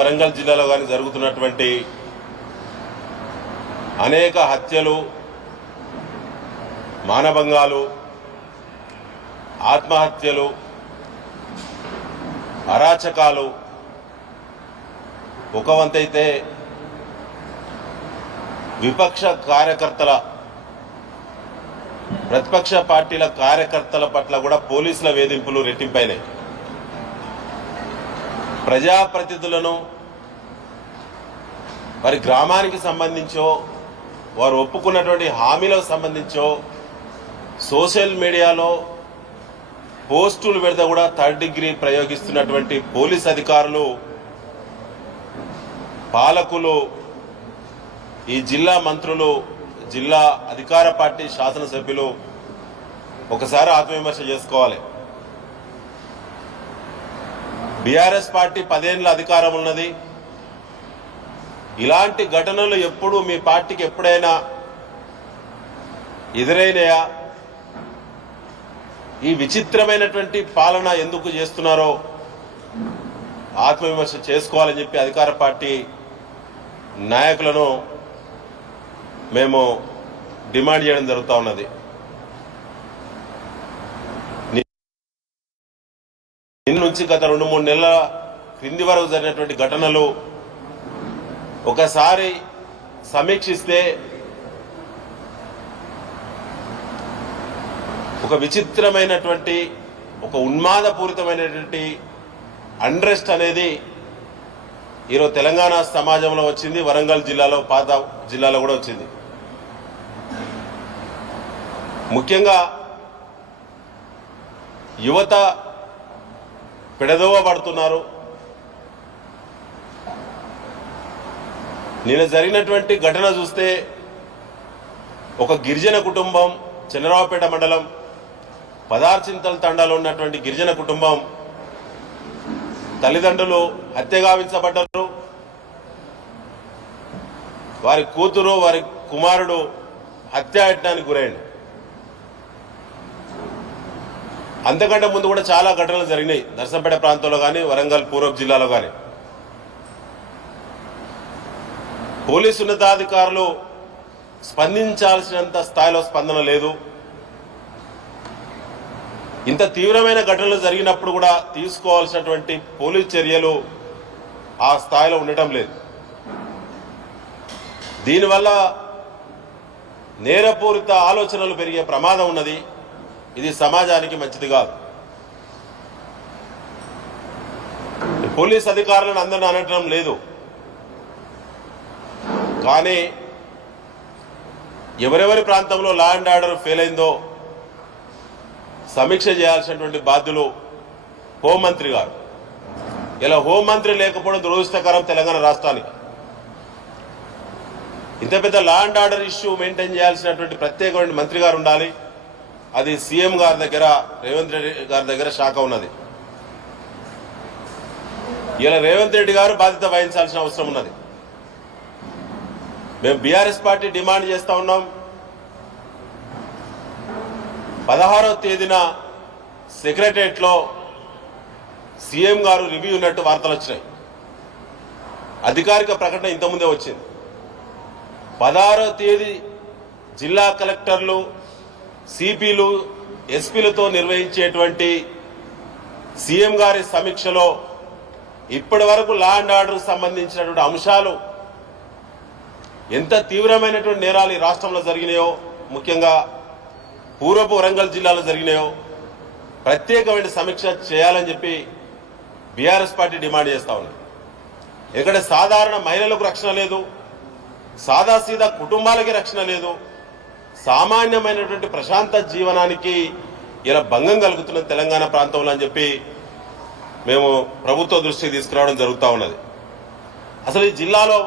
వరంగల్ జిల్లాలో కానీ జరుగుతున్నటువంటి అనేక హత్యలు, మానభంగాలు, ఆత్మహత్యలు, అరాచకాలు ఒక వంతైతే విపక్ష కార్యకర్తల, ప్రతిపక్ష పార్టీల కార్యకర్తల పట్ల కూడా పోలీసుల వేధింపులు రెట్టింపైనాయి. ప్రజాప్రతినిధులను వారి గ్రామానికి సంబంధించో, వారు ఒప్పుకున్నటువంటి హామీలకు సంబంధించో సోషల్ మీడియాలో పోస్టులు పెడితే కూడా థర్డ్ డిగ్రీ ప్రయోగిస్తున్నటువంటి పోలీస్ అధికారులు, పాలకులు, ఈ జిల్లా మంత్రులు, జిల్లా అధికార పార్టీ శాసనసభ్యులు ఒకసారి ఆత్మవిమర్శ చేసుకోవాలి. బీఆర్ఎస్ పార్టీ 10 ఏళ్ల అధికారం ఉన్నది. ఇలాంటి ఘటనలు ఎప్పుడు మీ పార్టీకి ఎప్పుడైనా ఎదురైనాయా? ఈ విచిత్రమైనటువంటి పాలన ఎందుకు చేస్తున్నారో ఆత్మవిమర్శ చేసుకోవాలని చెప్పి అధికార పార్టీ నాయకులను మేము డిమాండ్ చేయడం జరుగుతూ ఉన్నది. నిన్న నుంచి గత 2-3 నెలల క్రింది వరకు జరిగినటువంటి ఘటనలు ఒకసారి సమీక్షిస్తే ఒక విచిత్రమైనటువంటి, ఒక ఉన్మాదపూరితమైనటువంటి అన్రెస్ట్ అనేది ఈరోజు తెలంగాణ సమాజంలో వచ్చింది. వరంగల్ జిల్లాలో, పాత జిల్లాలో కూడా వచ్చింది. ముఖ్యంగా యువత పెడదోవ పడుతున్నారు. నిన్న జరిగినటువంటి ఘటన చూస్తే ఒక గిరిజన కుటుంబం, చంద్రరావుపేట మండలం పదార్చింతల తండాలో ఉన్నటువంటి గిరిజన కుటుంబం తల్లిదండ్రులు హత్యగావించబడ్డారు. వారి కూతురు, వారి కుమారుడు హత్యాయత్నానికి గురైంది. అంతకంటే ముందు కూడా చాలా ఘటనలు జరిగినాయి నర్సంపేట ప్రాంతంలో కానీ, వరంగల్ పూర్వ జిల్లాలో కానీ. పోలీసు ఉన్నతాధికారులు స్పందించాల్సినంత స్థాయిలో స్పందన లేదు. ఇంత తీవ్రమైన ఘటనలు జరిగినప్పుడు కూడా తీసుకోవాల్సినటువంటి పోలీసు చర్యలు ఆ స్థాయిలో ఉండటం లేదు. దీనివల్ల నేరపూరిత ఆలోచనలు పెరిగే ప్రమాదం ఉన్నది. ఇది సమాజానికి మంచిది కాదు. పోలీస్ అధికారులను అందరిని అనటం లేదు, కానీ ఎవరెవరి ప్రాంతంలో లా అండ్ ఆర్డర్ ఫెయిల్ అయిందో సమీక్ష చేయాల్సినటువంటి బాధ్యులు హోంమంత్రి గారు. ఇలా హోంమంత్రి లేకపోవడం దురదృష్టకరం తెలంగాణ రాష్ట్రానికి. ఇంత పెద్ద law and order issue maintain చేయాల్సినటువంటి ప్రత్యేకమైన మంత్రి గారు ఉండాలి. అది సీఎం గారి దగ్గర, రేవంత్ రెడ్డి గారి దగ్గర శాఖ ఉన్నది. ఇలా రేవంత్ రెడ్డి గారు బాధ్యత వహించాల్సిన అవసరం ఉన్నది. మేము బీఆర్ఎస్ పార్టీ డిమాండ్ చేస్తా ఉన్నాం. 16వ తేదీన సెక్రటరియట్లో సీఎం గారు రివ్యూ ఉన్నట్టు వార్తలు వచ్చినాయి. అధికారిక ప్రకటన ఇంతకుముందే వచ్చింది. 16వ తేదీ జిల్లా కలెక్టర్లు, సిపిలు, ఎస్పీలతో నిర్వహించేటువంటి సీఎం గారి సమీక్షలో ఇప్పటి వరకు లా అండ్ ఆర్డర్ సంబంధించినటువంటి అంశాలు, ఎంత తీవ్రమైనటువంటి నేరాలు ఈ రాష్ట్రంలో జరిగినాయో, ముఖ్యంగా పూర్వపు వరంగల్ జిల్లాలో జరిగినాయో ప్రత్యేకమైన సమీక్ష చేయాలని చెప్పి బీఆర్ఎస్ పార్టీ డిమాండ్ చేస్తా ఉంది. ఇక్కడ సాధారణ మహిళలకు రక్షణ లేదు, సాదాసీదా కుటుంబాలకి రక్షణ లేదు, సామాన్యమైనటువంటి ప్రశాంత జీవనానికి ఇలా భంగం కలుగుతున్న తెలంగాణ ప్రాంతంలో అని చెప్పి మేము ప్రభుత్వ దృష్టికి తీసుకురావడం జరుగుతూ ఉన్నది. అసలు ఈ జిల్లాలో